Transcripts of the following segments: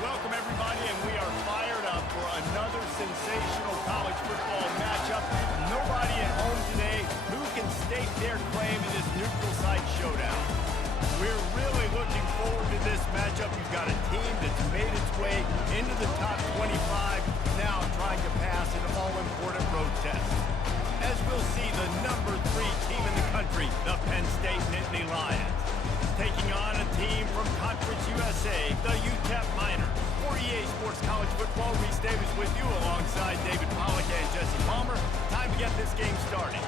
Welcome, everybody, and we are fired up for another sensational college football matchup. Nobody at home today who can stake their claim in this neutral site showdown. We're really looking forward to this matchup. You've got a team that's made its way into the top 25, now trying to pass an all-important road test. As we'll see, the number 3 team in the country, the Penn State Nittany Lions, taking on a team from Conference USA, the UTEP Miners. For EA Sports College Football, Reese Davis with you alongside David Pollack and Jesse Palmer. Time to get this game started.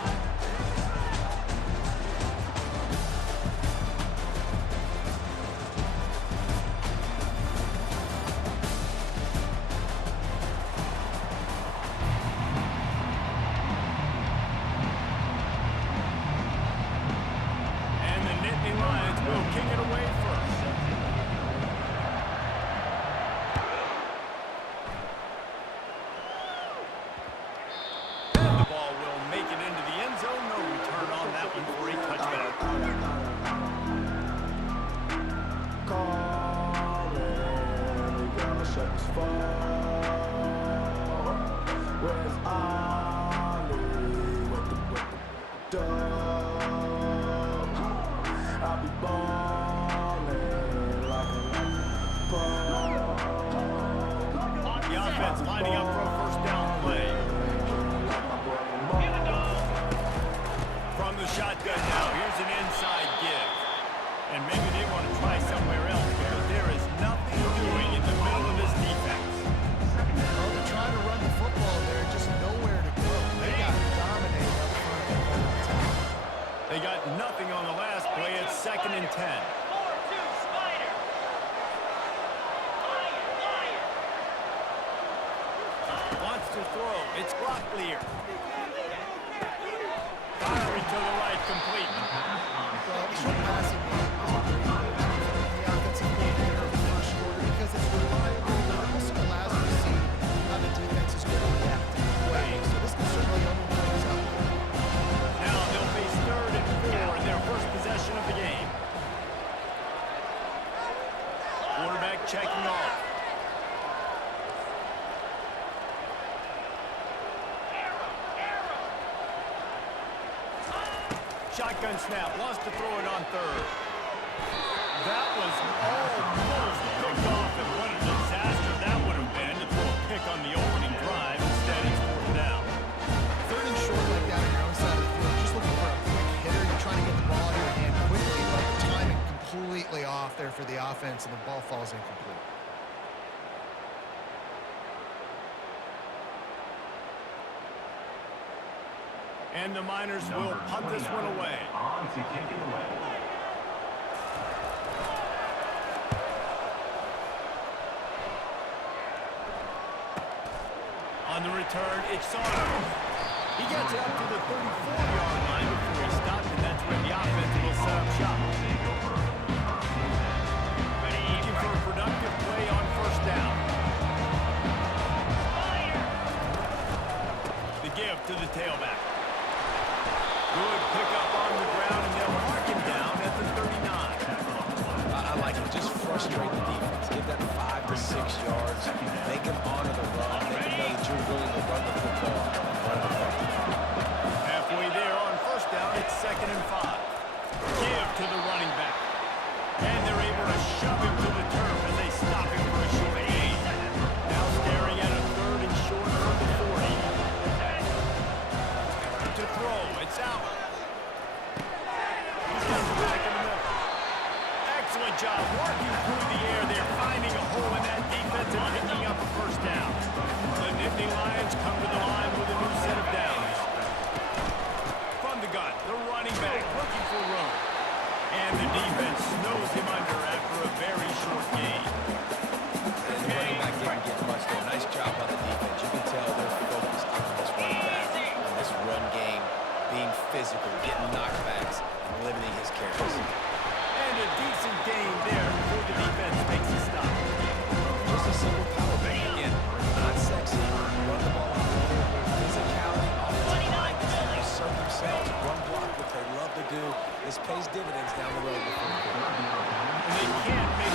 Lining up for a first down play. From the shotgun now, here's an inside give. And maybe they want to try somewhere else because there is nothing doing in the middle of this defense. Well, they're trying to run the football there, just nowhere to go. They got dominated up front. They got nothing on the last play. It's 2nd and 10. To throw. It's Locklear. Firing to the right, complete. Well, short passing game is a great goal the offensive coordinator of the first quarter because it's reliable and also allows you to see how the defense is going to react to the play. So this can certainly open things up. Now they'll face 3rd and 4 in their first possession of the game. Quarterback checking off. Shotgun snap, wants to throw it on 3rd. That was almost picked off, and what a disaster that would have been to throw a pick on the opening drive. Instead, it's 4th down. 3rd and short like that on your own side of the field, just looking for a quick hitter. You're trying to get the ball in your hand quickly, but the timing completely off there for the offense, and the ball falls incomplete. And the Miners will punt this one away. On to kick it away. On the return, it's Saunders. He gets it up to the 34-yard line before he stopped, and that's where the offense will set up shop. Looking for a productive play on 1st down. The give to the tailback. Good pickup on the ground, and they'll mark him down at the 39. I like it. Just frustrate the defense. Give that 5 to 6 yards. Make them honor the run. Make them know that you're willing to run the football and run it effectively. Halfway there on 1st down, it's 2nd and 5. Give to the running back. And they're able to shove him to the turf as they stop him for a short gain. Now staring at a 3rd and short from the 40. To throw, it's out. He's got the back in the middle. Excellent job working through the air there, finding a hole in that defense and picking up a 1st down. The Nittany Lions come to the line with a new set of downs. From the gun, the running back looking for room. And the defense snows him under after a very short gain. The running back didn't get much there. Nice job by the defense. You can tell they're focused on this running back, on this run game, being physical, getting knockbacks, and limiting his carries. And a decent gain there before the defense makes a stop. Just a simple power play. Again, not sexy. Run the ball out the middle. Physicality, offensive line, can assert themselves, run block, what they love to do. This pays dividends down the road. And they can't make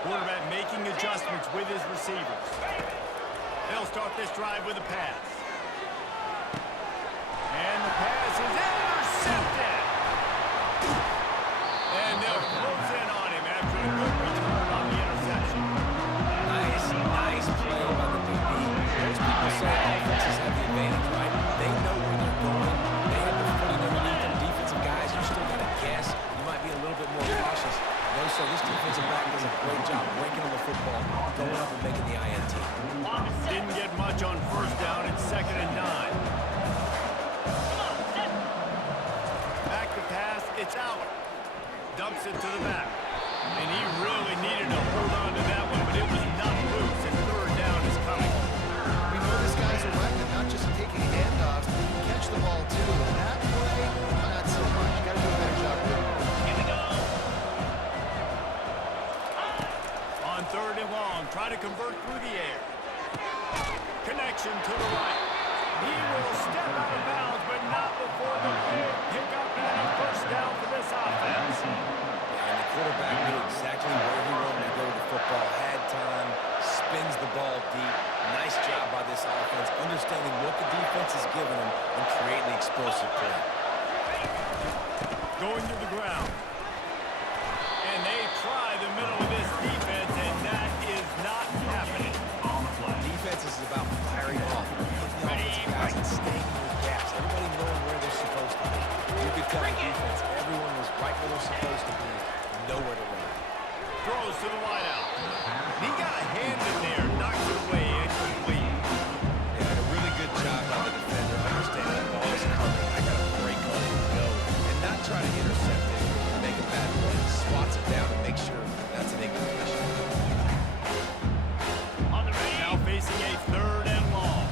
Quarterback making adjustments with his receivers. They'll start this drive with a pass. And the pass is intercepted. And they'll close in on him after a good return on the interception. Nice play by the DB. Most people say offenses have the advantage, right? They know where they're going. They have the footing underneath them. Defensive guys, you still got to guess. You might be a little bit more cautious. No, so this defensive back does a great job breaking on the football, going up and making the INT. Didn't get much on first down. It's 2nd and 9. Back to pass. It's Allen. Dumps it to the back. And he really needed to hold on to that one, but it was not loose, and 3rd down is coming. We know this guy's a weapon, not just taking handoffs, but he can catch the ball too. And that play, not so much. You got to do a better job there. Here we go. On 3rd and long, try to convert through the air. Connection to the right. He will step out of bounds, but not before the big pickup and a 1st down for this offense. And the quarterback knew exactly where he wanted to go with the football, had time, spins the ball deep. Nice job by this offense, understanding what the defense is giving them and creating the explosive play. Going to the ground. And they try the middle of this defense, and that is not happening. Defense is about firing off, hitting the offensive guys and staying in the gaps. Everybody knowing where they're supposed to be. You could tell the defense, everyone was right where they're supposed to be, nowhere to run. Throws to the wideout. He got a hand in there, knocks it away, incomplete. Yeah, a really good job by the defender, understanding the ball is coming. I got to break on it and go, and not try to intercept it and make a bad play. He swats it down and makes sure that's an incompletion. Now facing a 3rd and long.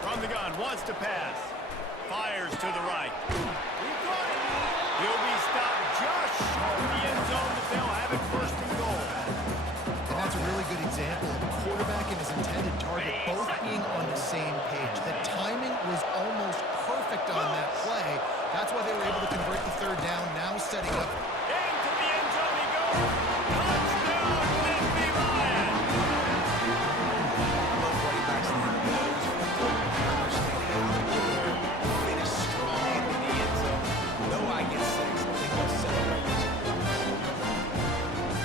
From the gun, wants to pass. Fires to the right. He'll be stopped just short of the end zone, but they'll have it 1st and goal. And that's a really good example of the quarterback and his intended target both being on the same page. The timing was almost perfect on that play. That's why they were able to convert the 3rd down, now setting up. Into the end zone he goes. Touchdown, Lindsey Ryan. Both running backs in the nose for the quarterback. Understand how to get there, finish strong into the end zone. No, I get 6. I think they'll celebrate this.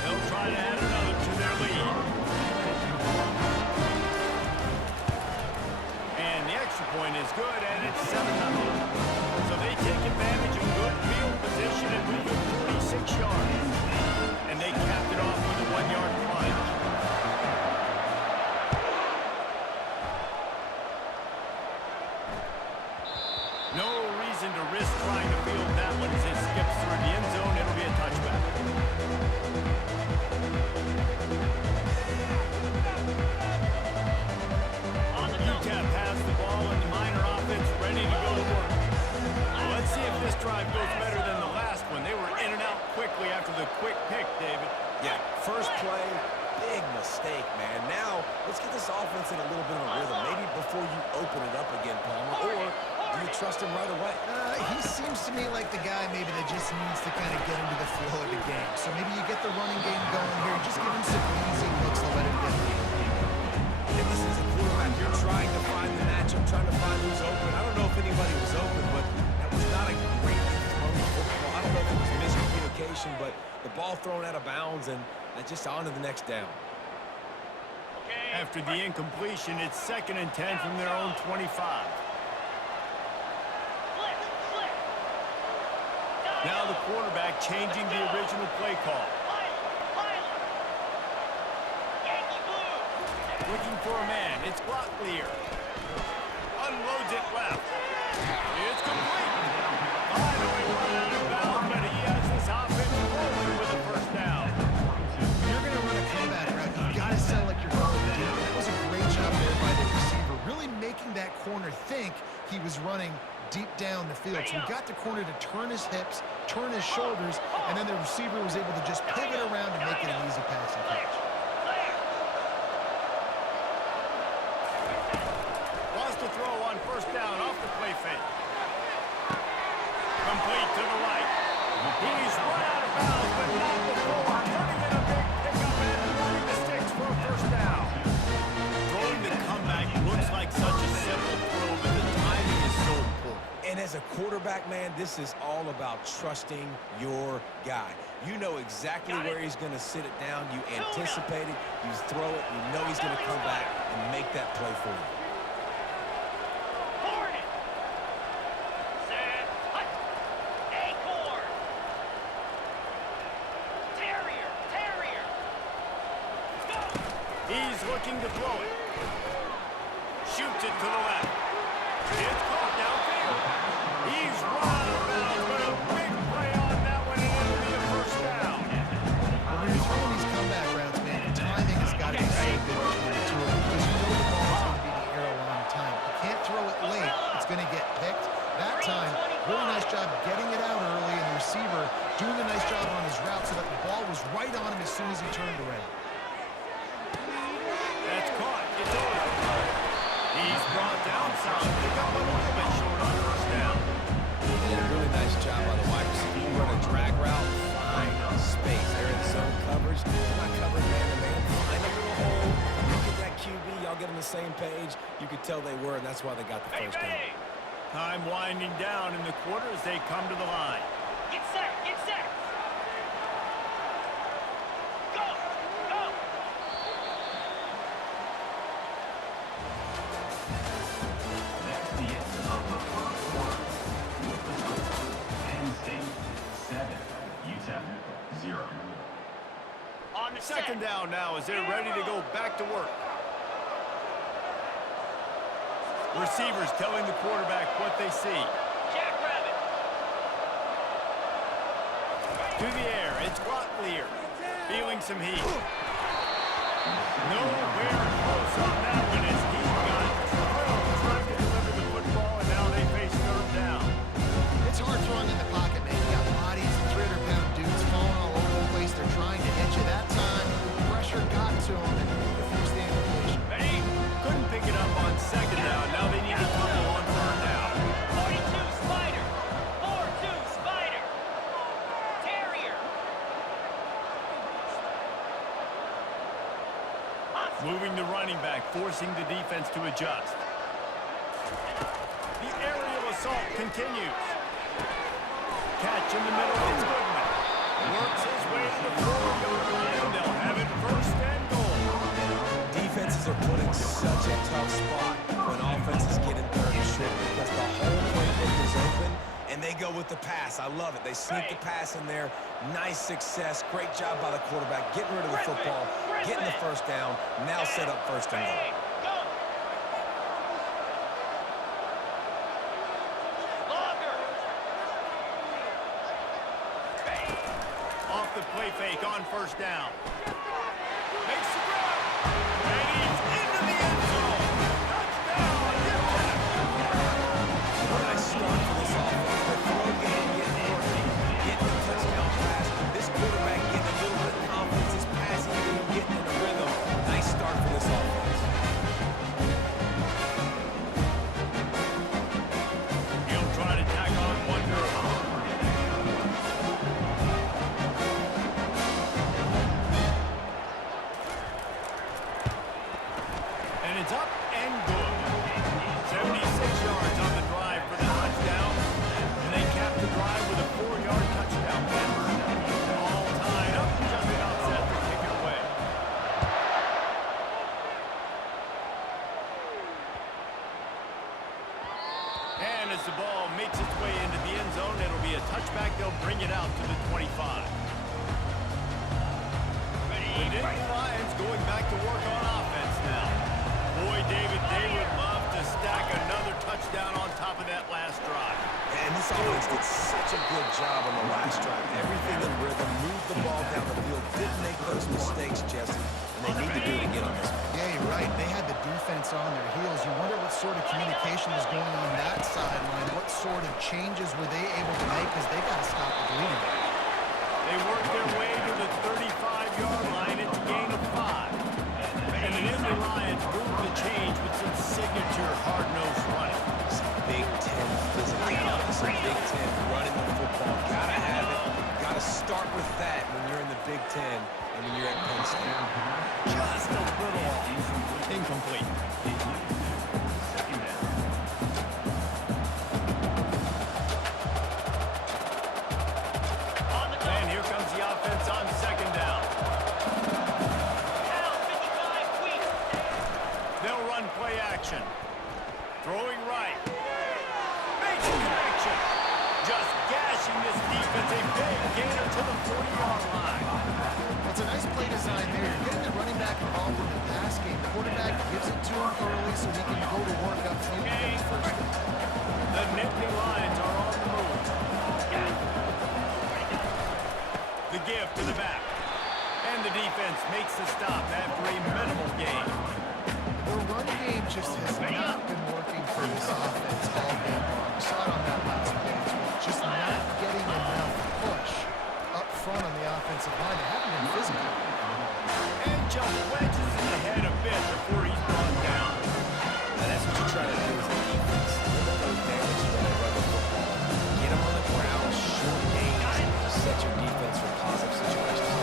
They'll try to add another to their lead. And the extra point is good, and it's 7-0. So they take advantage of good field position and move it 46 yards. And they capped it off with a 1-yard plunge. No reason to risk trying to field that one as it skips through the end zone. It'll be a touchback. Ncaa passed the ball and the Miner offense ready to go to work. Well, let's see if this drive goes better than the last one. They were in and out quickly after the quick pick, David. Yeah, first play, big mistake, man. Now, let's get this offense in a little bit of a rhythm. Maybe before you open it up again, Palmer, or do you trust him right away? He seems to me like the guy maybe that just needs to kind of get into the flow of the game. So maybe you get the running game going here. Just give him some easy looks to let him get the game. And listen, as a quarterback, you're trying to find the matchup, trying to find who's open. I don't know if anybody was open, but that was not a great throw of football. I don't know if it was miscommunication, but the ball thrown out of bounds and just on to the next down. After the incompletion, it's 2nd and 10 from their own 25. Now the quarterback changing the original play call. Looking for a man. It's Locklear. Unloads it left. It's complete. Finally run out of bounds, but he has this offense rolling with a 1st down. When you're going to run a comeback route, you got to sell like you're going deep. That was a great job there by the receiver, really making that corner think he was running deep down the field. So he got the corner to turn his hips, turn his shoulders, and then the receiver was able to just pivot around and make it an easy pass and catch. Wants to throw on 1st down off the play fake. Complete to the right. He's run out of bounds, but not before turning in a big pickup and running the sticks for a first down. Throwing the comeback looks like such a simple throw, but the timing is so important. And as a quarterback, man, this is all about trusting your guy. You know exactly where he's going to sit it down. You anticipate it. You throw it. You know he's going to come back and make that play for you. He's looking to throw it. Shoots it to the left. It's caught downfield. He's run out of bounds, but a big play on that one, and it'll be a first down. When you're throwing these comeback routes, man, the timing has got to be so good between the two of them because you know the ball is going to be the air a long time. You can't throw it late. It's going to get picked. That time, really nice job getting it out early, and the receiver doing a nice job on his route so that the ball was right on him as soon as he turned around. That's caught. It's over. He's brought down some. They got a little bit short on first down. And a really nice job by the wide receiver. You run a drag route, find space. They're in zone coverage. They're not covering man-to-man. Find a little hole. Look at that QB. Y'all get on the same page. You could tell they were, and that's why they got the first down. Time winding down in the quarter as they come to the line. Get set! Get set! Go! Go! That's the end of the first quarter. With the score, Penn State 7, Utah 0. On the Second down now as they're ready to go back to work. Receivers telling the quarterback what they see. Jackrabbit. To the air, it's Rotlier. Feeling some heat. Nowhere close on that one as he got drilled trying to deliver the football, and now they face third down. It's hard throwing in the pocket, man. You got bodies, 300-pound dudes falling all over the place. They're trying to hit you. That time, pressure got to them and forced the incompletion. Ready? Couldn't pick it up on second down. Now they need a couple on third down. 42 Spider. 4-2 Spider. Terrier. Moving the running back, forcing the defense to adjust. The aerial assault continues. Catch in the middle, it's Goodman. Works his way to the 4-yard line, and they'll have it first and goal. Defenses are put in such a tough spot when offenses get in third and short because the whole playbook is open, and they go with the pass. I love it. They sneak the pass in there. Nice success. Great job by the quarterback getting rid of the football, getting the first down, now set up first and goal. Go. Longer. Off the play fake on first down. Makes the grab. And he's into the end zone. Touchdown. Nice start for this offense. The throw game getting working, getting the touchdown pass. This quarterback getting a little bit of confidence. His passing game getting in the rhythm. Nice start for this offense. He'll try to tack on one more. And it's up and good. 76 yards on the drive for the touchdown. And they cap the drive with a 4-yard touchdown pass. All tied up and just about set to kick it away. And as the ball makes its way into the end zone, it'll be a touchback. They'll bring it out to the 25. The Nittany Lions going back to work on offense now. Boy, David, they would love to stack another touchdown on top of that last drive. And this offense did such a good job on the last drive. Everything in rhythm, moved the ball down the field, didn't make those mistakes, Jesse. And they need to do it again on this one. Yeah, you're right. They had the defense on their heels. You wonder what sort of communication was going on that sideline. What sort of changes were they able to make because they got to stop the bleeding. They work their way to the 35-yard line. It's a gain of 5. And the Nittany Lions move the change with some signature hard-nosed running. Some Big Ten physicality, some Big Ten running the football. Gotta have it. Just gashing this defense. A big gainer to the 40-yard line. It's a nice play design there. You're getting the running back involved in the pass game. The quarterback gives it to him early so he can go to work upfield and get the first down. The Nittany Lions are on the move. The give to the back. And the defense makes the stop after a minimal gain. The run game just has not been working for this offense all game long. We saw it on that last play as well. Just not getting enough push up front on the offensive line. They haven't been physical. And just wedges in the head a bit before he's brought down. And that's what you try to do as a defense. Limit those damages when they run the football. Get them on the ground, short gains, set your defense for positive situations.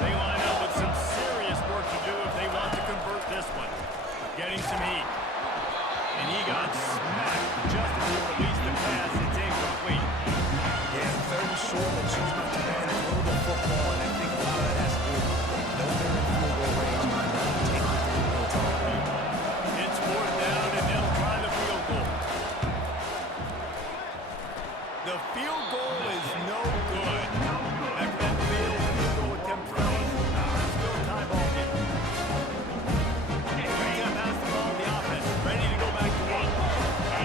They line up with some serious work to do if they want to convert this one. Getting some heat. And he got smacked just as he released the pass. It's incomplete. Yeah, third and short, they choose not to man and throw the football, and I think a lot of that has to do with they know they're in field goal range, and they take the 3 points off. It's fourth down, and they'll try the field goal. The field goal is no good. After that failed field goal attempt, still a tie ball game. Ncaa passed the ball to the offense, ready to go back to work.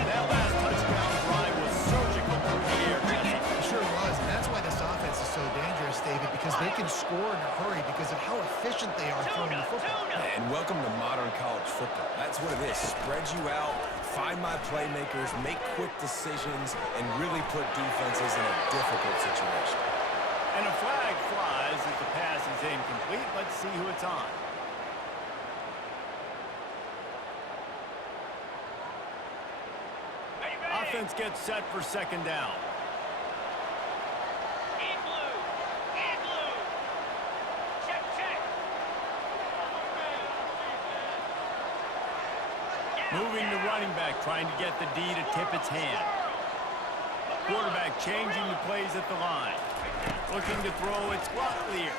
That last touchdown drive was surgical through the air, Jesse. It sure was, and that's why this offense is so dangerous, David, because they can score in a hurry because of how efficient they are throwing the football. And welcome to modern college football. That's what it is. Spread you out, find my playmakers, make quick decisions, and really put defenses in a difficult situation. And a flag flies as the pass is incomplete. Let's see who it's on. Offense gets set for second down. In blue. In blue. Check, check. Moving the running back, trying to get the D to tip its hand. Quarterback changing the plays at the line. Looking to throw, it's clear.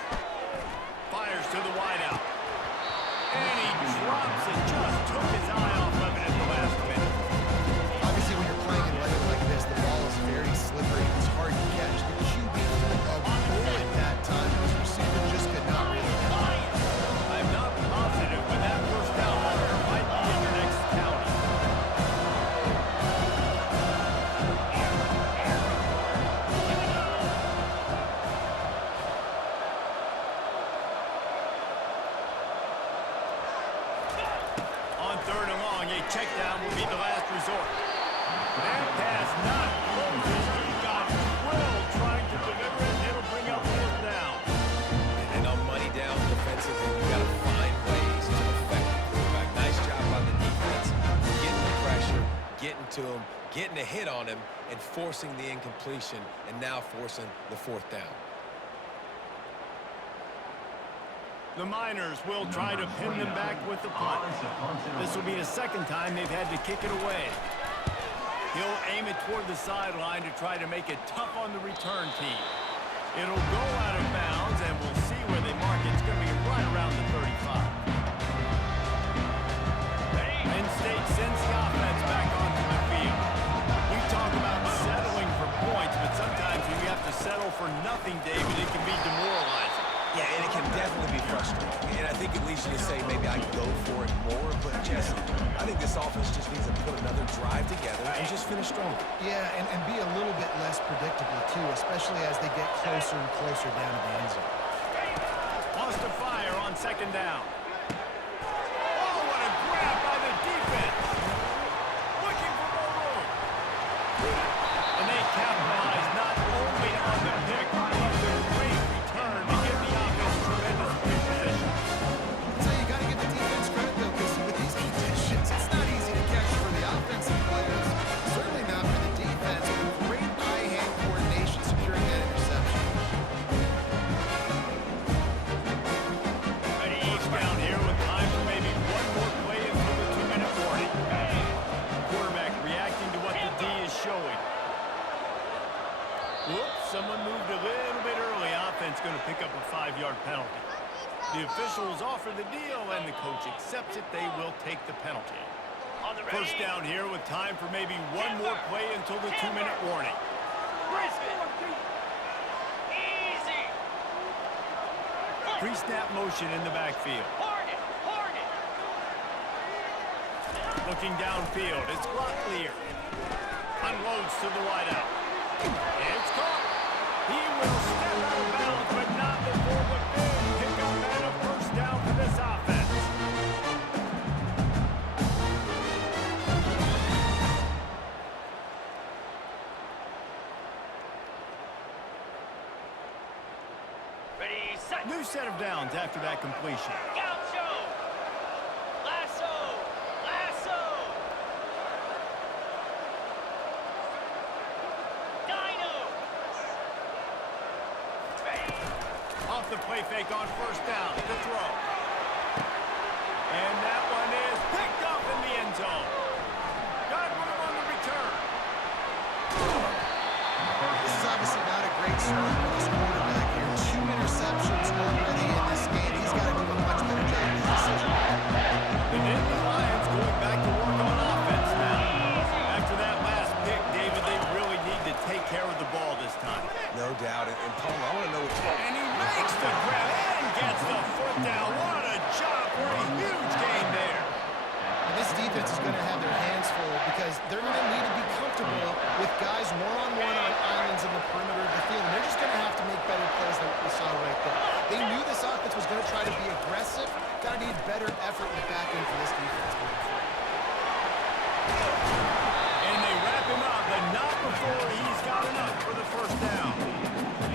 Fires to the wideout. And he drops it, just took his eye off of it at the last minute. Obviously, when you're playing in weather like this, the ball is very slippery. It's hard to catch. The QB threw a bullet that time. His receiver just could not really catch it. I'm not positive, but that first down marker might be in your next county. On third and long, a check down will be the last resort. That pass not close. He got drilled trying to deliver it. It'll bring up fourth down. And on money down defensively, you got to find ways to affect the quarterback. Nice job by the defense, getting the pressure, getting to him, getting a hit on him, and forcing the incompletion, and now forcing the fourth down. The Miners will try to pin them back with the punt. This will be the second time they've had to kick it away. He'll aim it toward the sideline to try to make it tough on the return team. It'll go out of bounds, and we'll see where they mark it. It's going to be right around the 35. Penn State sends the offense back onto the field. We talk about settling for points, but sometimes when you have to settle for nothing, David, it can be demoralizing. Yeah, and it can definitely be frustrating. And I think it leads you to say maybe I go for it more. But, Jesse, I think this offense just needs to put another drive together and just finish strong. Yeah, and be a little bit less predictable, too, especially as they get closer and closer down to the end zone. Wants to fire on second down. Oh, what a grab by the defense. Looking for more room. And they capitalize not only on the pick, but the great return to give the offense tremendous field position. So you got to give the defense credit, though, because with these conditions, it's not easy to catch for the offensive players. Certainly not for the defense. Great eye-hand coordination securing that interception. First down here with time for maybe one more play until the 2-minute warning. Quarterback reacting to what the D is showing. Whoops, someone moved a little bit early. Offense going to pick up a 5-yard penalty. The officials offer the deal, and the coach accepts it. They will take the penalty. First down here with time for maybe one more play until the 2-minute warning. Easy. Pre-snap motion in the backfield. Hornet. Looking downfield, it's Locklear. Unloads to the wideout. It's caught. He will step out of bounds, but not before the big pickup and a first down for this offense. Ready, set. New set of downs after that completion. Gaucho. Lasso. Dino. Off the play fake on first down. The throw. And that one is picked up in the end zone. Got room on the return. This is obviously not a great start for this quarterback here. 2 interceptions already in this game. He's got to do a much better job of his decision. The Nittany Lions going back to work on offense now. After that last pick, David, they really need to take care of the ball this time. No doubt. And Paul, I want to know what... And he makes the grab and gets the foot down. What a job for a huge gain there. And this defense is going to have their hands full because they're going to need to be comfortable with guys one-on-one on islands in the perimeter of the field. And they're just going to have to make better plays than what we saw right there. They knew this offense was going to try to be aggressive. Got to need better effort in the back end for this defense moving forward. And they wrap him up, but not before he's got enough for the first down.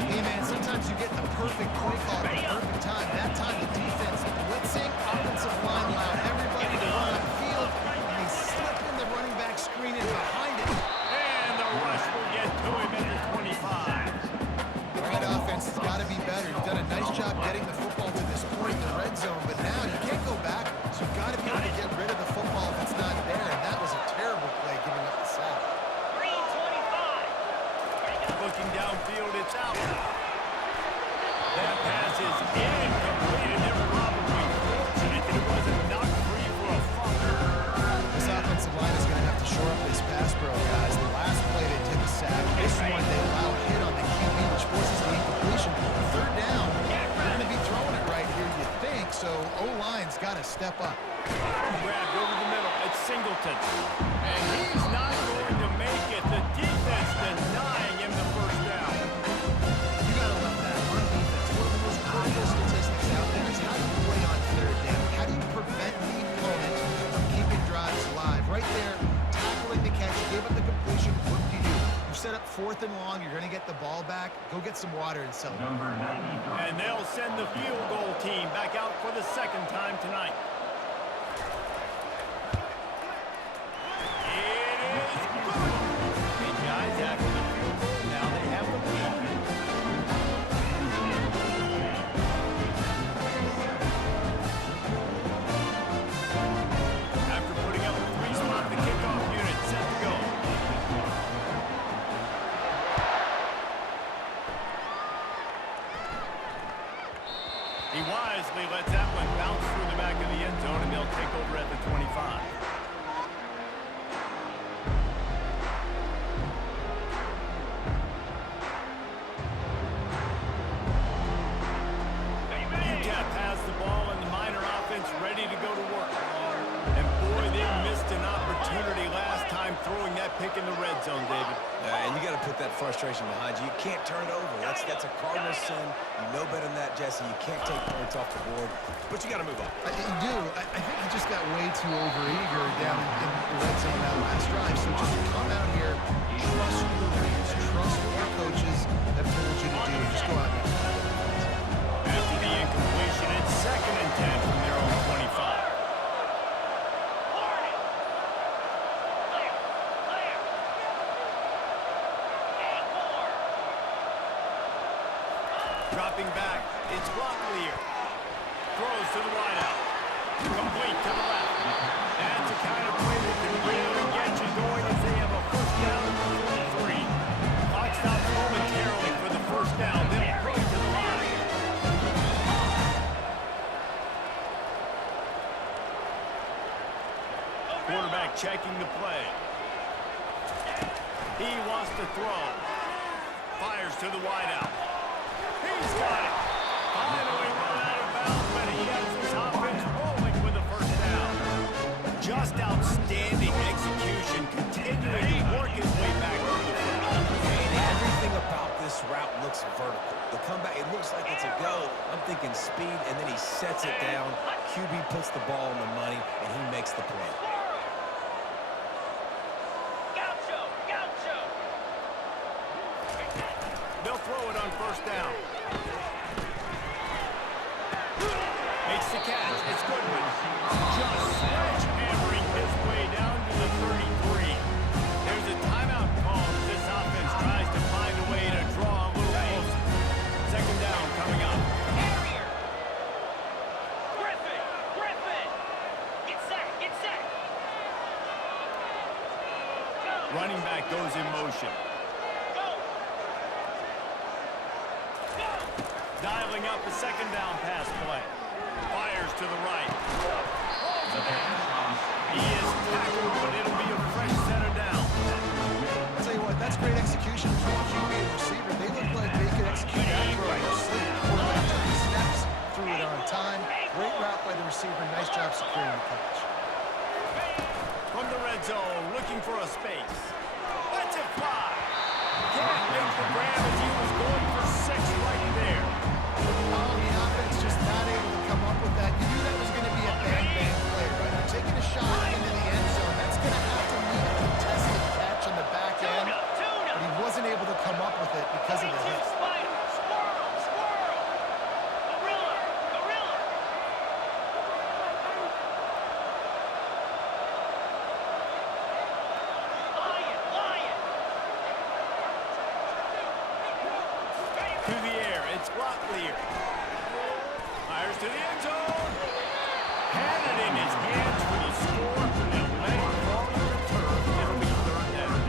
Hey, man, sometimes you get the perfect play call at the perfect time. That time the defense blitzing, offensive line allowed everybody to run upfield, and they slip in the running back screen in behind it. And the rush will get to him at the 25. The right offense has got to be better. You've done a nice job getting the football to this point in the red zone, but now you can't go backwards. You've got to be able to get rid of the football if it's not there, and that was a terrible play giving up the sack. 325. Looking downfield, it's out. That pass is incomplete, and they're probably fortunate that it wasn't knocked free for a fumble. This offensive line is going to have to shore up this pass pro, guys. The last play they took a sack. This one they allow a hit on the QB, which forces the incompletion. Third down, they're going to be throwing it right here, you think. So O-line's got to step up. Grabbed over the middle, it's Singleton. And he's not going to make it. The defense denying him the first down. You got to love that on defense. One of the most critical statistics out there is how do you play on third down? How do you prevent the opponent from keeping drives alive? Right there, tackling the catch, gave up the completion. What do? You set up 4th and long. You're going to get the ball back. Go get some water and sell it. Number 93. And they'll send the field goal team back out for the second time tonight. It is good. And guys, after the field goal, now they have the lead. After putting up a 3-spot, the kickoff unit set to go. He wisely lets that one bounce through the back of the end zone, and they'll take over at the 25. Ncaa has the ball, and the Miner offense ready to go to work. And boy, they missed an opportunity last time throwing that pick in the red zone, David. And you got to put that frustration behind you. You can't turn it over. That's a cardinal sin. You know better than that, Jesse. You can't take points off the board, but you got to move on. You do. I think he just got way too overeager down in the red zone that last drive. So just come out here, trust your reads, trust what your coaches have told you to do, and just go out there. After the incompletion, it's 2nd and 10 from their own 25. Hornet. Clear. And more. Dropping back, it's Locklear. Throws to the wideout. Complete to the left. That's the kind of play that can really get you going as they have a first down at the 43. Clock stops momentarily for the first down. They'll throw to the line. Quarterback checking the play. He wants to throw. Fires to the wideout. He's got it. Finally run out of bounds, but he has this offense rolling with the first down. Just outstanding execution, continuing to work his way back through the field. And everything about this route looks vertical. The comeback, it looks like it's a go. I'm thinking speed, and then he sets it down. QB puts the ball on the money, and he makes the play. Gaucho, gaucho. They'll throw it on first down. Makes the catch. It's Goodwin. Just sledgehammering his way down to the 33. There's a timeout call as this offense tries to find a way to draw a little closer. Second down coming up. Carrier. Griffin, Griffin. Get set, get set. Go, Running back goes in motion. go. Go. Dialing up the second down pass play. Fires to the right. He is tackled, but it'll be a fresh set of downs. I'll tell you what, that's great execution from the QB and receiver. They look like they could execute that throw in their sleep. Quarterback took the steps, threw it on time. Great route by the receiver. Nice job securing the catch. From the red zone, looking for a space. Let's it fly. Can't make the grab as he was going for 6 right there. Oh, the offense just not able to come up with that. You knew that was going to be a bang-bang play, right? You're taking a shot into the end zone. That's going to have to meet a contested catch on the back end. But he wasn't able to come up with it because of the hit. Spider, squirrel, squirrel. Gorilla, gorilla. Lion, lion. To the air, it's Locklear. Fires to the end zone. Had it in his hands for the score, and let it fall to the turf. It'll be third down.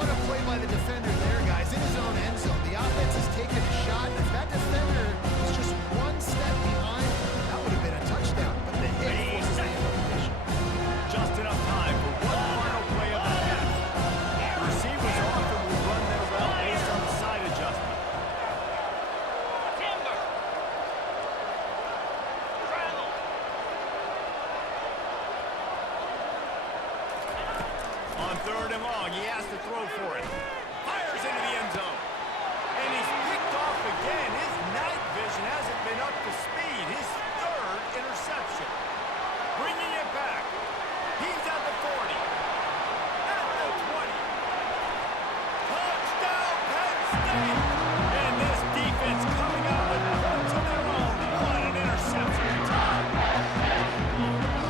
What a play by the defender there, guys. In his own end zone, the offense has taken a shot. If that defender was just one step behind, that would have been a touchdown. But the hit forces the incompletion. Just enough time for one final play of the half. The receivers often will run their route based on the side adjustment. Timber. Travel. On third and long, he has to throw for it. Fires into the end zone. And he's picked off again. His night vision hasn't been up to speed. His third interception. Bringing it back. He's at the 40. At the 20. Touchdown, Penn State. And this defense coming out with points of their own. What an interception, Tom.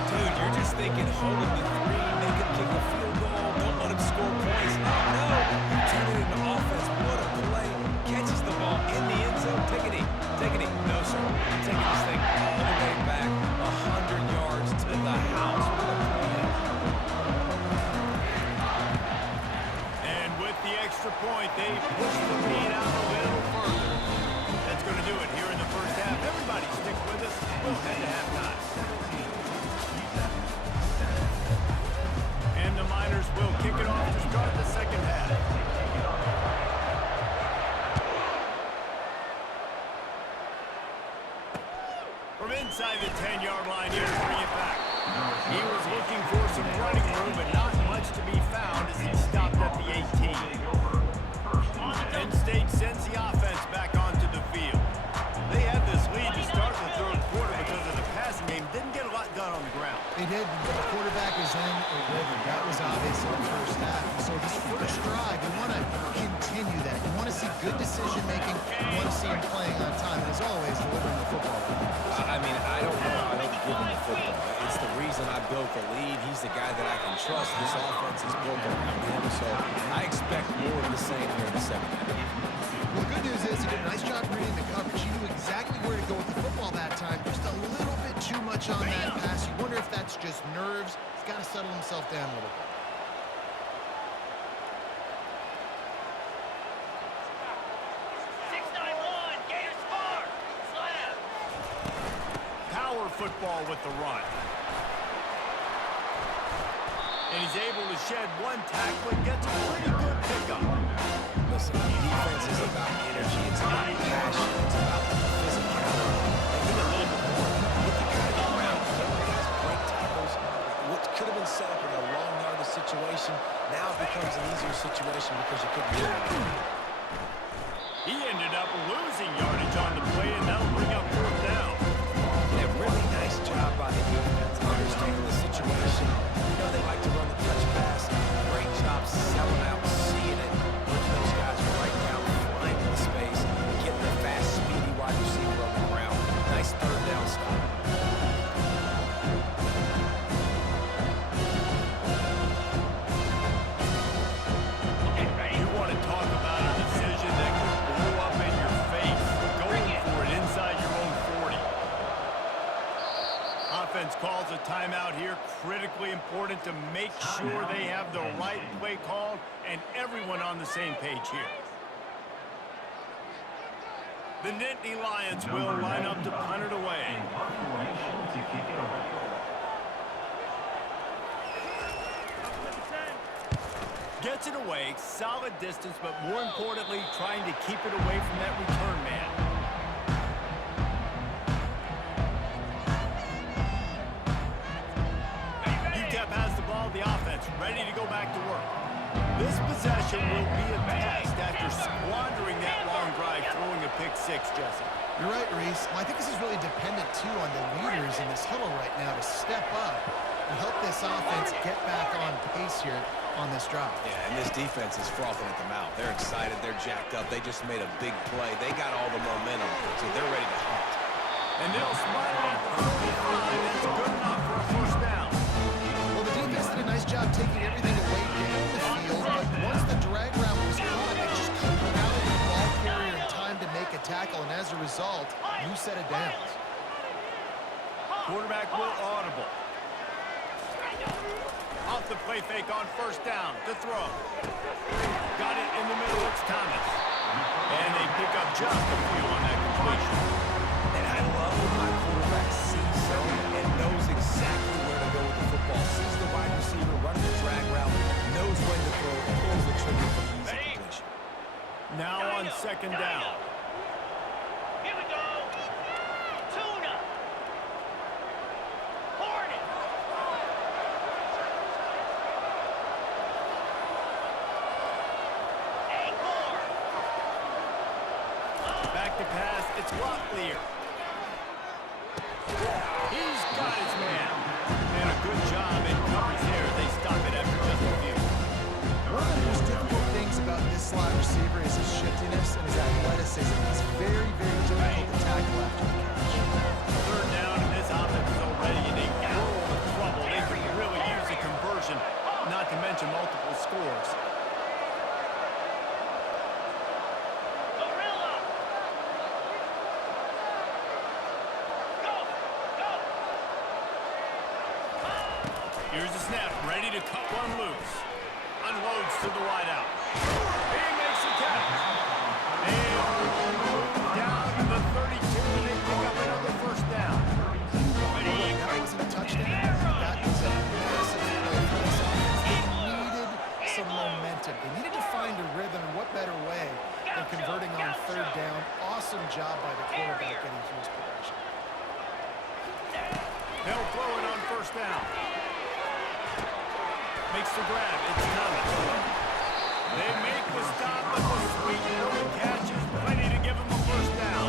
Dude, you're just thinking, hold him to 3, make him kick a field goal, don't let him score points. No, you turn it into offense. What a play. Catches the ball in the end zone. Take it in. No, sir. I'm taking this thing all the way back 100 yards to the house. What a play. And with the extra point, they push the lead out a little further. That's going to do it here in the first half. Everybody stick with us. We'll head to halftime. And the Miners will kick it off to start the second half. From inside the 10-yard line here to bring it back. He was looking for some running room, but not much to be found as he stopped at the 18. Penn State sends the offense back onto the field. They had this lead to start the third quarter because of the passing game. Didn't get a lot done on the ground. They did. The quarterback is in a rhythm. That was obvious in the first half. And so this first drive, you want to continue that. You want to see good decision-making. You want to see him playing on time. And as always, delivering the football. I mean, I don't know. I don't give him the football. It's the reason I built the lead. He's the guy that I can trust. This offense is built around him. So I expect more of the same here in the second half. Well, the good news is he did a nice job reading the coverage. He knew exactly where to go with the football that time. Just a little bit too much on that pass. You wonder if that's just nerves. He's got to settle himself down a little bit. 691, Gators far. Slab. Power football with the run. And he's able to shed one tackle and gets a pretty good pickup. Listen, defense situation because you couldn't win it. He ended up losing yardage on the play, and that'll bring up fourth down. A really nice job by the defense, understanding the situation. You know they like to run the touch pass. Great job selling out, seeing it, putting those guys right down, flying into space, getting the fast, speedy wide receiver on the ground. Nice third down stop. You want to talk about a decision that could blow up in your face. Going for it inside your own 40. Offense calls a timeout here. Critically important to make sure they have the right play called and everyone on the same page here. The Nittany Lions will line up to punt it away. To kick it away. Gets it away, solid distance, but more importantly, trying to keep it away from that return man. UTEP has the ball, the offense ready to go back to work. This possession will be a test after squandering that long drive, throwing a pick six, Jesse. You're right, Reese. Well, I think this is really dependent, too, on the leaders in this huddle right now to step up and help this offense get back on pace here on this drive. Yeah, and this defense is frothing at the mouth. They're excited. They're jacked up. They just made a big play. They got all the momentum, so they're ready to hunt. And they'll spot it at the 45. That's good enough for a first down. Well, the defense did a nice job taking everything away down the field, but once the drag route was caught, they just couldn't rally the ball carrier in time to make a tackle, and as a result, new set of downs. Quarterback will audible. Off the play fake on first down. To throw. Got it in the middle. It's Thomas. And they pick up just a few on that completion. And I love when my quarterback sees zone and knows exactly where to go with the football. Sees the wide receiver, runs the drag route, knows when to throw, pulls the trigger for the easy completion. Now on second down. Here we go. Tuna. Hornet. Acorn. Back to pass. It's Locklear. He's got his man. And a good job in coverage there. They stop it after just a few. One of the most difficult things about this slot receiver is his shiftiness and his athleticism. He's very, very difficult to tackle after the catch. Third down, and this offense is already in a world of trouble. They could really use a conversion, not to mention multiple scores. Gorilla. Go. Go. Here's the snap, ready to cut one loose. Unloads to the wideout. He makes the catch. And down to the 32, and they pick up another first down. That wasn't a touchdown. That was a massive play for this offense. They needed some momentum. They needed to find a rhythm, and what better way than converting on third down. Awesome job by the quarterback getting through his progression. They'll throw it on first down. Makes the grab. It's Thomas. They make the stop, but the sweet little catch is plenty to give him a first down.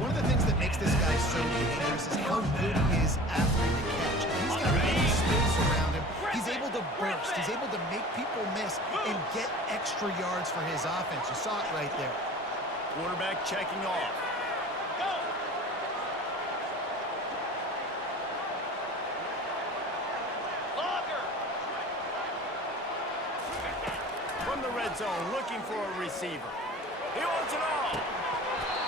One of the things that makes this guy so dangerous is how good he is after the catch. If he's got any space around him, he's able to burst. He's able to make people miss and get extra yards for his offense. You saw it right there. Quarterback checking off. Go. Logger. From the red zone, looking for a receiver. He wants it all.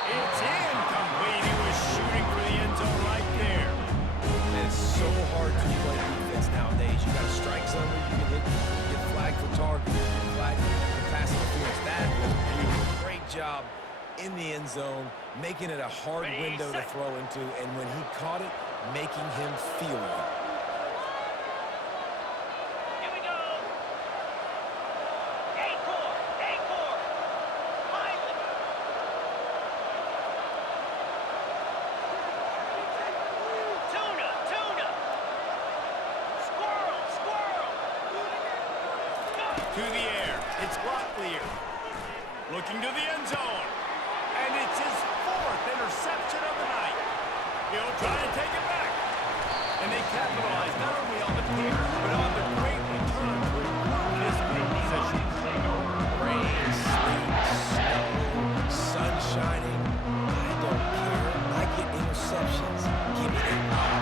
It's incomplete. He was shooting for the end zone right there. And it's so hard to play defense nowadays. You got a strike zone where you can hit, get flagged for target, get flagged for pass interference. That was beautiful. Great job in the end zone, making it a hard window to throw into, and when he caught it, making him feel it. Here we go. Acorn. Acorn. Pilot. Tuna. Tuna. Squirrel. Squirrel. Go. To the air. It's Locklear. Looking to the end zone. And it's his 4th interception of the night. He'll try to take it back. And they capitalize not only on the pick, but on the great return to improve this field position. Rain, sleet, snow, sun shining. I don't care. I get interceptions. Give me that ball.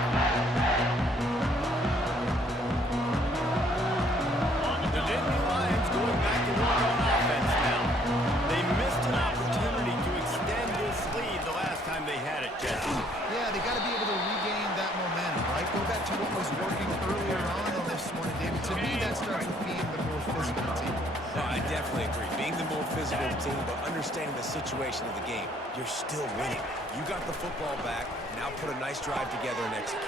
The Nittany Lions going back to work on offense now. They missed an opportunity to extend this lead the last time they had it, Jesse. Yeah, they got to be able to regain that momentum, right? Go back to what was working earlier on in this one, and David. To me, that starts with being the more physical team. No, I definitely agree. Being the more physical team, but understanding the situation of the game. You're still winning. You got the football back. Now put a nice drive together and execute.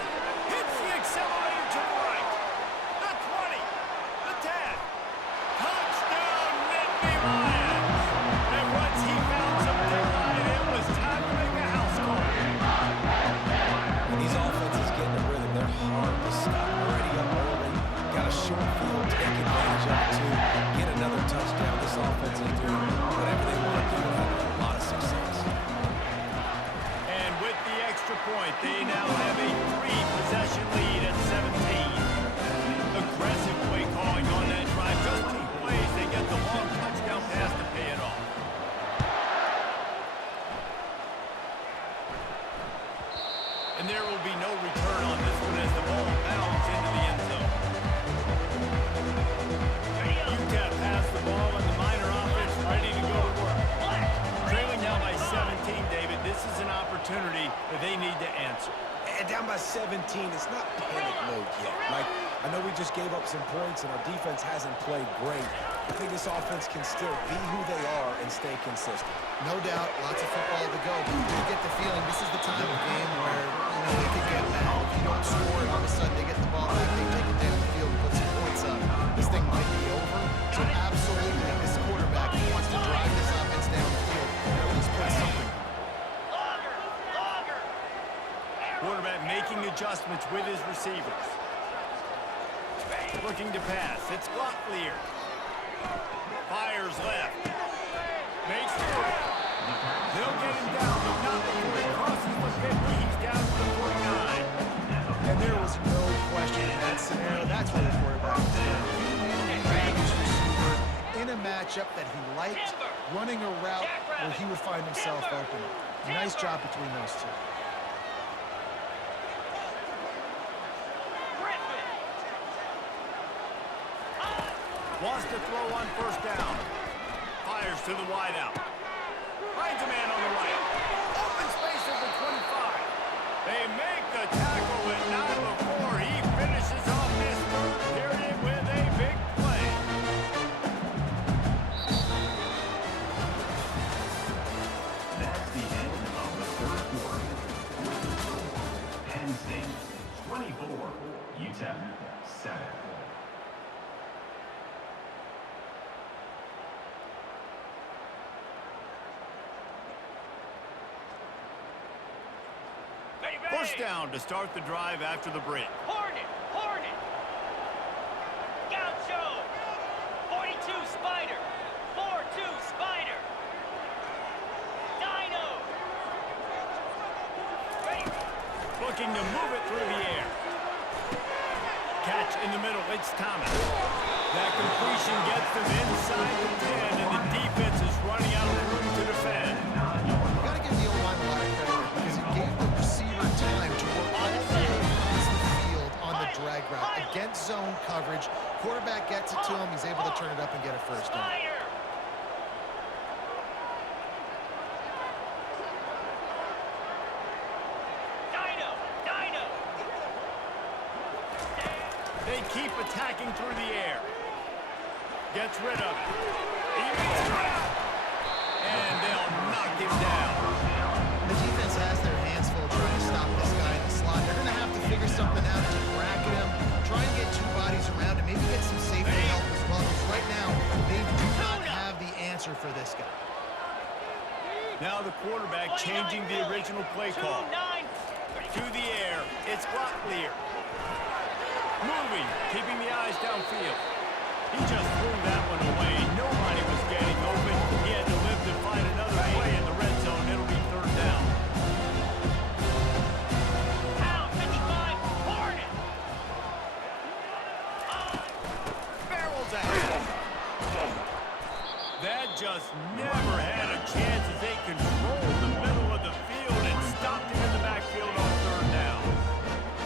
Hits the accelerator to the right. The 20. The 10. Touchdown, Nittany Lions. And once he found some daylight, it was time to make a house call. When these offenses get in the rhythm, they're hard to stop. Already up early. Got a short field. Take advantage of it, too. Get another touchdown. This offense is doing whatever they want to do and having a lot of success. And with the extra point, they now have a 3-possession lead at 17. Aggressive play calling on that drive. Just 2 plays, they get the long touchdown pass to pay it off. And there will be no return on this one as the ball bounds into the end zone. Ncaa has the ball and the Miner offense ready to go to work. Trailing now by 17, David. This is an opportunity that they need to answer. And down by 17, it's not panic mode yet. Like, I know we just gave up some points and our defense hasn't played great. I think this offense can still be who they are and stay consistent. No doubt, lots of football to go. But you get the feeling this is the time of game where they could get mad. If you don't score, and all of a sudden they get the ball back, they take it down the field and put some points up. This thing might be over. So absolutely, this quarterback, he wants to drive this offense down the field and at least put something. Quarterback making adjustments with his receivers. Looking to pass. It's Locklear. Fires left. Makes the throw. They'll get him down, but not before he crosses the 50. He's down to the 49. And there was no question in that scenario. That's where the quarterback was there. He managed his receiver in a matchup that he liked, running a route where he would find himself open. Nice job between those two. Wants to throw on first down. Fires to the wideout. Finds a man on the right. Open space at the 25. They make the tackle, but not before he finishes off this 3rd period with a big play. That's the end of the 3rd quarter. With the score, Penn State 24, UTEP 7. First down to start the drive after the break. Hornet! Gaucho! 42 Spider! 4-2 Spider! Dino! Ready! Looking to move it through the air. Catch in the middle. It's Thomas. That completion gets them inside the 10, and the defense is running out of room to defend. You got to give the O-line a lot of credit because it gave the receiver time to work all the way across the field on the drag route. Against zone coverage, quarterback gets it to him. He's able to turn it up and get a first down. Spider! Dino! They keep attacking through the air. Gets rid of it. He makes it out. And they'll knock him down. The defense has their hands full trying to stop this guy in the slot. They're going to have to figure something out to bracket him, try and get 2 bodies around him, maybe get some safety help as well. Because right now, they do not have the answer for this guy. Now the quarterback changing the original play call. 2-9. To the air, it's Locklear. Moving, keeping the eyes downfield. He just threw that one away. Nobody was getting open. He had to live to find another play in the red zone. It'll be third down. Pound 55, Hornet. Barrels ahead. That just never had a chance as they controlled the middle of the field and stopped him in the backfield on third down.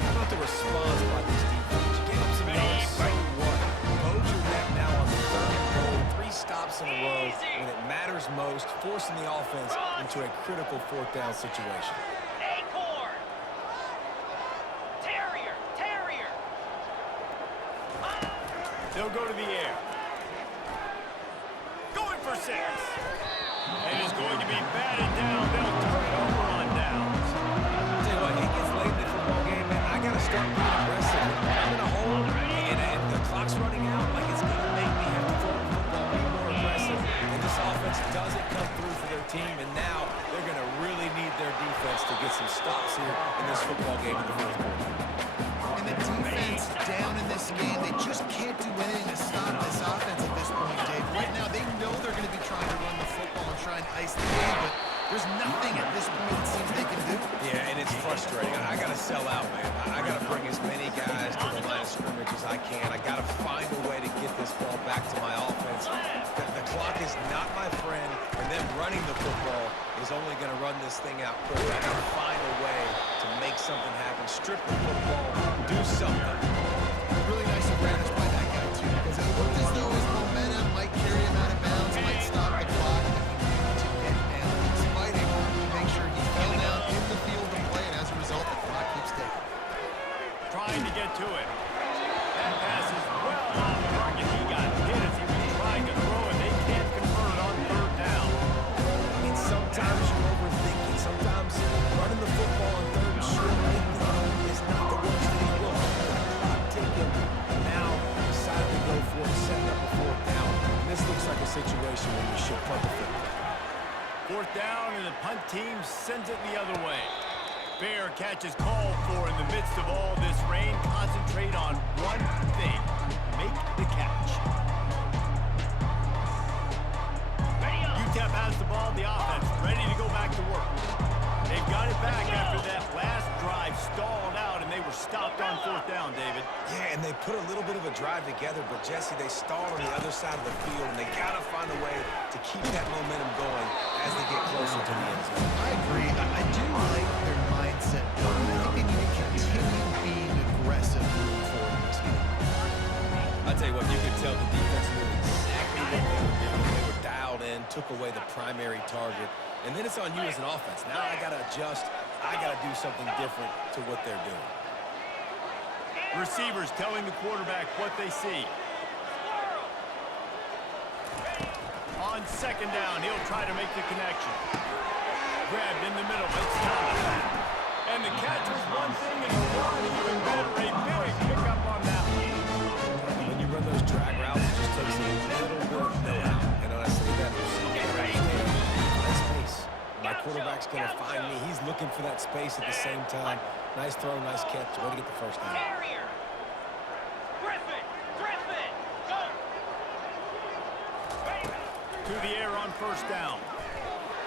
How about the response by this defense? You gave up some yards, so what? Hold your neck now on the third and goal. 3 stops in a row when it matters most, forcing the offense into a critical fourth down situation. Acorn. Terrier. They'll go to the air. Going for 6. And it's going to be batted down. They'll turn it over on downs. I'll tell you what, it gets late in the football game, man. I got to start being aggressive. I'm in a hole, and the clock's running out. Like, it's going to make me have to throw the football, be more aggressive. And this offense doesn't come through for their team, and now they're going to really need their defense to get some stops here in this football game in the fourth quarter. And the defense down in this game, they just can't do anything to stop this offense at this point, Dave. Right now, they know they're going to be trying to run the football and try and ice the game, but there's nothing at this point it seems they can do. Yeah, and it's frustrating. I got to sell out, man. I got to bring as many guys to the line of scrimmage as I can. I got to find a way to get this ball back to my offense. The clock is not my friend, and them running the football is only going to run this thing out quick. I got to find a way to make something happen. Strip the football, do something. Really nice awareness by that guy, too, because it looked as though his momentum might carry him out of bounds, might stop the clock, but he needed to get down. He's fighting to make sure he fell down in the field to play, and as a result, the clock keeps ticking. Trying to get to it. That pass is well off target. He got hit as he was trying to throw it. They can't convert on third down. I mean, sometimes you overthink it. Sometimes running the football on third and short is not the worst in the world. Clock ticking, and now decided to go for it, setting up a fourth down. And this looks like a situation where you should punt the football. Fourth down, and the punt team sends it the other way. Fair catch is called for in the midst of all this rain. Concentrate on one thing. Make the catch. UTEP has the ball, the offense ready to go back to work. They've got it back after that last drive stalled out, and they were stopped on fourth down, David. Yeah, and they put a little bit of a drive together, but Jesse, they stalled on the other side of the field, and they got to find a way to keep that momentum going as they get closer to the end zone. I agree. I do like their mindset, though. I think they need to continue being aggressive moving forward in this game. I'll tell you what, you could tell the defense knew exactly what they were doing. They were dialed in, took away the primary target, and then it's on you as an offense. Now I got to adjust. I got to do something different to what they're doing. Receivers telling the quarterback what they see. On second down, he'll try to make the connection. Grabbed in the middle, it's Thomas. And the catch was one thing, and the run even better. A big pickup on that one. When you run those drag routes, it just takes a little bit of know-how. And when I say that, find space. My quarterback's going to find me. He's looking for that space at the same time. Nice throw, nice catch. Way to get the first down. Carrier. Griffin. Go. To the air on first down.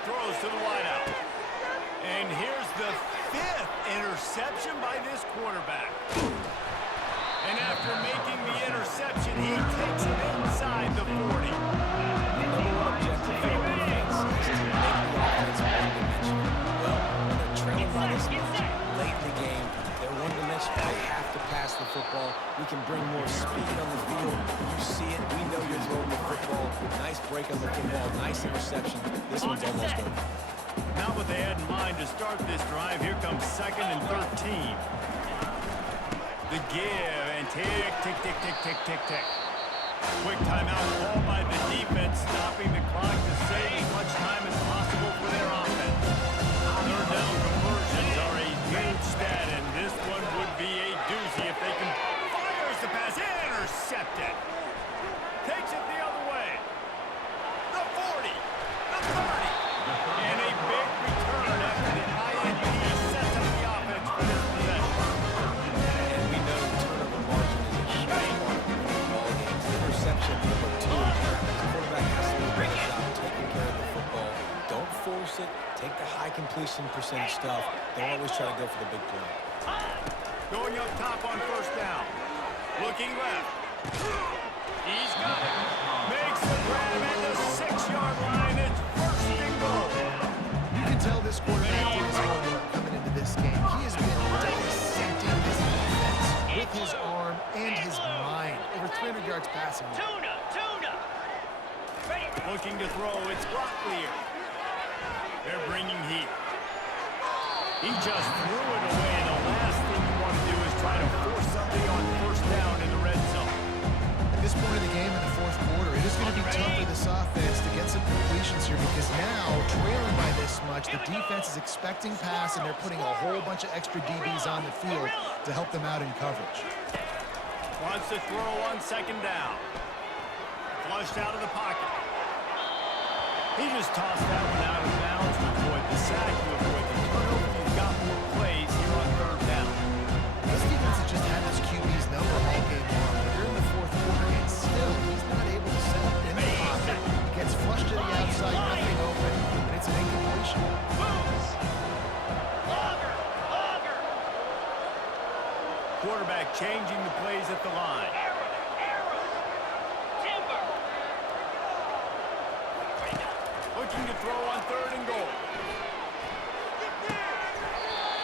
Throws to the wideout. And here's the 5th interception by this quarterback. And after making the interception, he takes it inside the 40. The number one objective for the defense is to make the offense one-dimensional. Well, when they're trailing by this much late in the game, they're one-dimensional. They have to pass the football. We can bring more speed on the field. You see it. We know you're throwing the football. Nice break on the football. Nice interception. This one's almost over. Not what they had in mind to start this drive. Here comes 2nd and 13. The give, and tick, tick, tick, tick, tick, tick, tick. Quick timeout called by the defense, stopping the clock to save as much time as possible for their offense. Third down conversions are a huge stat, and this one would be a doozy if they can. Fires the pass, intercepted. Takes it the other way. The 40, the 30, and a big return after the INT sets up the offense for this possession. And we know turnover margin is a huge part of winning ball games. Interception force it, take the high completion percentage stuff. Don't always try to go for the big play. Going up top on first down. Looking left. He's got it. Makes the grab at the 6-yard line. It's first and goal. You can tell this quarterback did his homework coming into this game. He has been dissecting this defense with his arm and his mind. Over 300 yards passing. Tuna. Ready. Looking to throw. It's Broccoli. They're bringing heat. He just threw it away. The last thing you want to do is try to force something on first down in the red zone. At this point of the game in the fourth quarter, it is going to be tough for this offense to get some completions here because now, trailing by this much, the defense is expecting pass and they're putting a whole bunch of extra DBs on the field to help them out in coverage. Wants to throw on second down. Flushed out of the pocket. He just tossed that one out of bounds to avoid the sack, to avoid the turnover. He's got more plays here on third down. This defense has just had this QB's number all game long. But they're in the fourth quarter, and still, he's not able to set up in the pocket. He gets flushed to the outside, nothing open, and it's an incompletion. Moves. Logger. Quarterback changing the plays at the line. Arrow. Timber. Looking to throw on third and goal.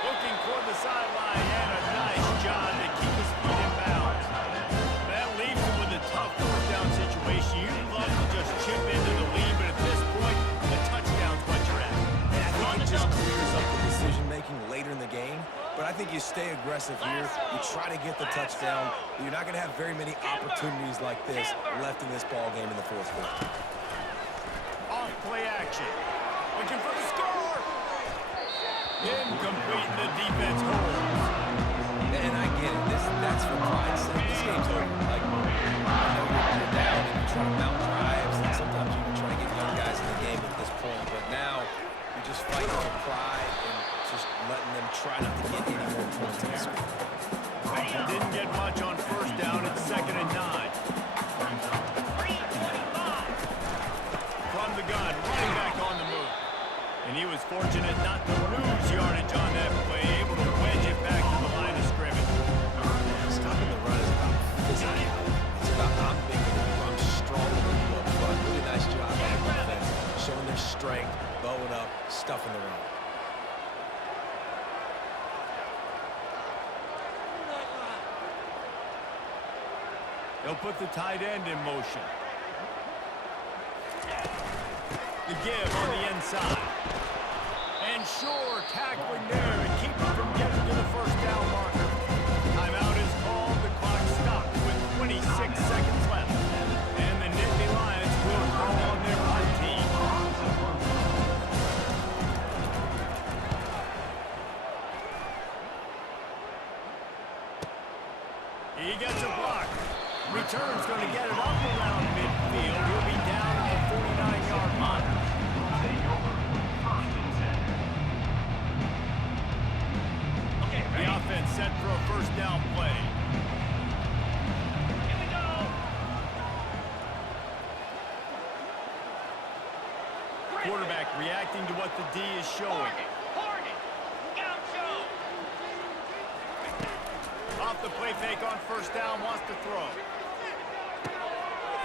Looking toward the sideline, and a nice job to keep his feet in bounds. That leaves him with a tough fourth down situation. You'd love to just chip into the lead, but at this point, a touchdown's what you're at. And I think it just clears up the decision-making later in the game. But I think you stay aggressive here. You try to get the touchdown. But you're not going to have very many opportunities like this left in this ball game in the fourth quarter. Off play action. Looking for the score. Incomplete. The defense holds. And I get it. That's for pride's sake. This game's over. Like, I know you're down and you're trying to mount drives, and sometimes you can try to get young guys in the game at this point. But now you're just fighting for pride and just letting them try not to get any more points in the score. Didn't get much on first down. It's 2nd and 9. 3:25. From the gun, running back on the move. And he was fortunate not to lose yardage on that play, able to wedge it back to the line of scrimmage. Stopping the run is about physicality. It's about I'm bigger than you, I'm stronger than you up front. Really nice job by the defense, showing their strength, bowing up, stuffing the run. They'll put the tight end in motion. The give on the inside. And sure, tackling there to keep him from getting to the first down marker. Timeout is called. The clock stopped with 26 seconds left. And the Nittany Lions will call on their punt team. He gets a block. Return's going to get it up around midfield. He'll be down at the 49-yard line. The offense set for a first down play. Here we go. Quarterback reacting to what the D is showing. Hornet. Gaucho. Off the play fake on first down, wants to throw.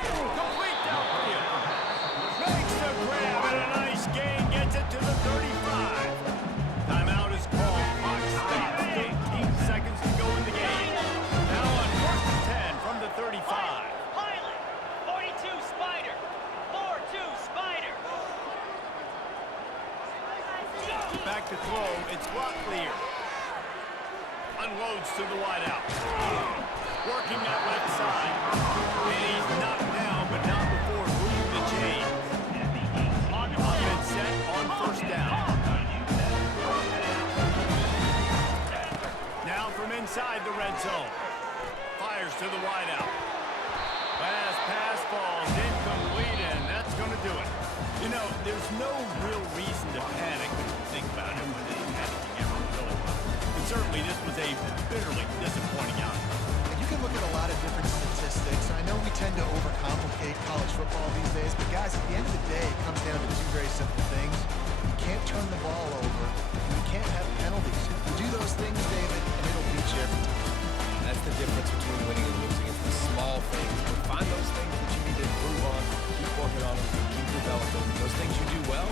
Complete downfield. Makes the grab and a nice gain. Gets it to the 35. Timeout is called. Clock stops. 13 seconds to go in the game. Now on 1st and 10 from the 35. Pilot. 42 Spider. 4-2 Spider. Back to throw. It's Locklear. Unloads to the wideout. Working that left side. And he's knocked down, but not before moving the chains. Offense set on first down. Now from inside the red zone. Fires to the wideout. Last pass falls incomplete, and that's going to do it. You know, there's no real reason to panic when you think about it when they panicking ever really was. And certainly this was a bitterly disappointing outcome. And you can look at a lot of different statistics. I know we tend to overcomplicate college football these days, but guys, at the end of the day, it comes down to two very simple things. You can't turn the ball over. You can't have penalties. You do those things, David, and it'll beat you every time. That's the difference between winning and losing. It's the small things. But find those things that you need to improve on. Keep working on them. Keep developing. Those things you do well,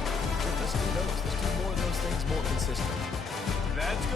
let's do those. Let's do more of those things more consistently.